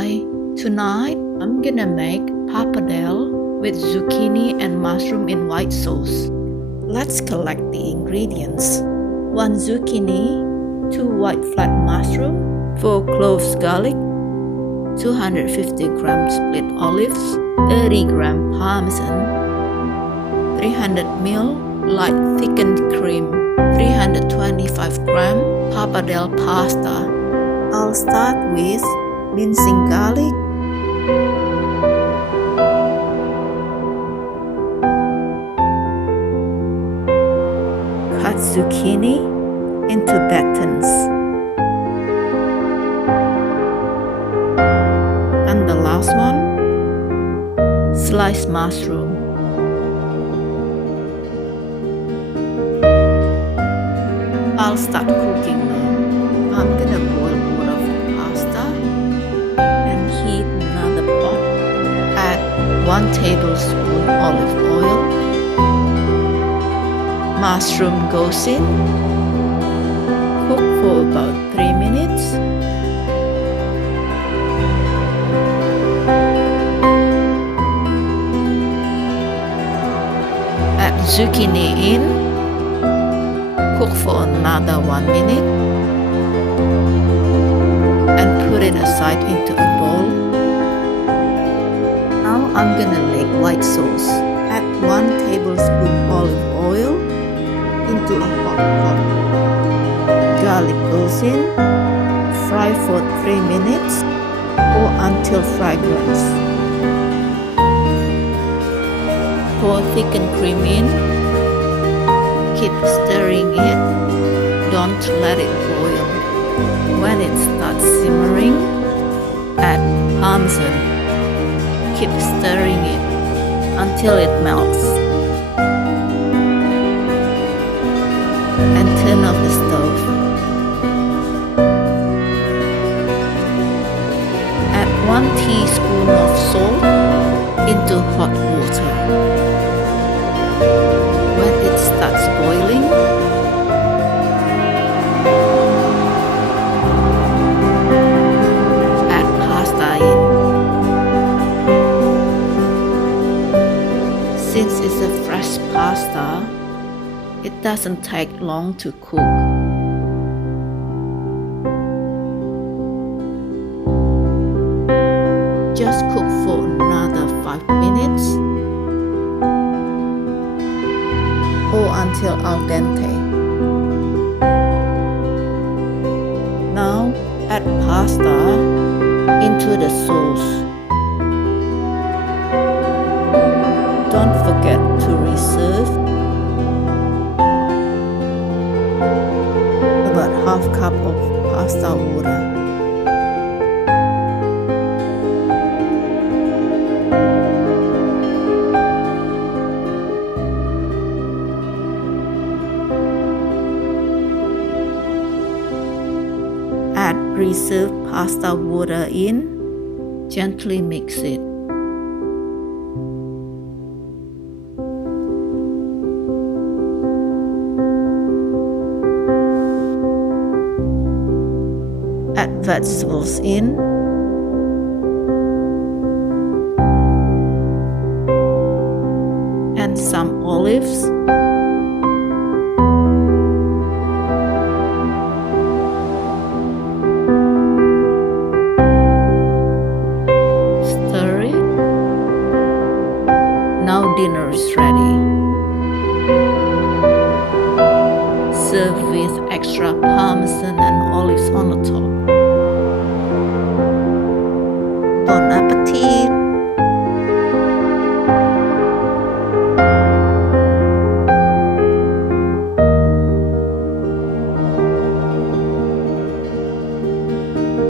Hi, tonight I'm gonna make pappardelle with zucchini and mushroom in white sauce. Let's collect the ingredients. 1 zucchini, 2 white flat mushroom, 4 cloves garlic, 250 grams split olives, 30 gram Parmesan, 300 ml light thickened cream, 325 gram pappardelle pasta. I'll start with mincing garlic, cut zucchini into batons, and the last one, sliced mushroom. I'll start cooking now. I'm gonna boil water for pasta and heat another pot. Add 1 tablespoon olive oil. Mushroom goes in. Cook for about 3 minutes. Add zucchini in. Cook for another 1 minute. And put it aside into a bowl. Now I'm gonna make white sauce. Add 1 tablespoon olive oil into a hot pot. Garlic goes in. Fry for 3 minutes or until fragrance. Pour thickened cream in. Keep stirring it. Don't let it boil. When it starts simmering, add Parmesan. Keep stirring it until it melts. And turn off the stove. Add 1 teaspoon of salt into hot water. When it starts boiling, add pasta in. Since it's a fresh pasta, it doesn't take long to cook. Just cook for another 5 minutes or until al dente. Now add pasta into the sauce. Don't forget to reserve about half cup of pasta water. Add reserved pasta water in. Gently mix it. Add vegetables in. And some olives. Stir it. Now dinner is ready. Serve with extra Parmesan and olives on the top.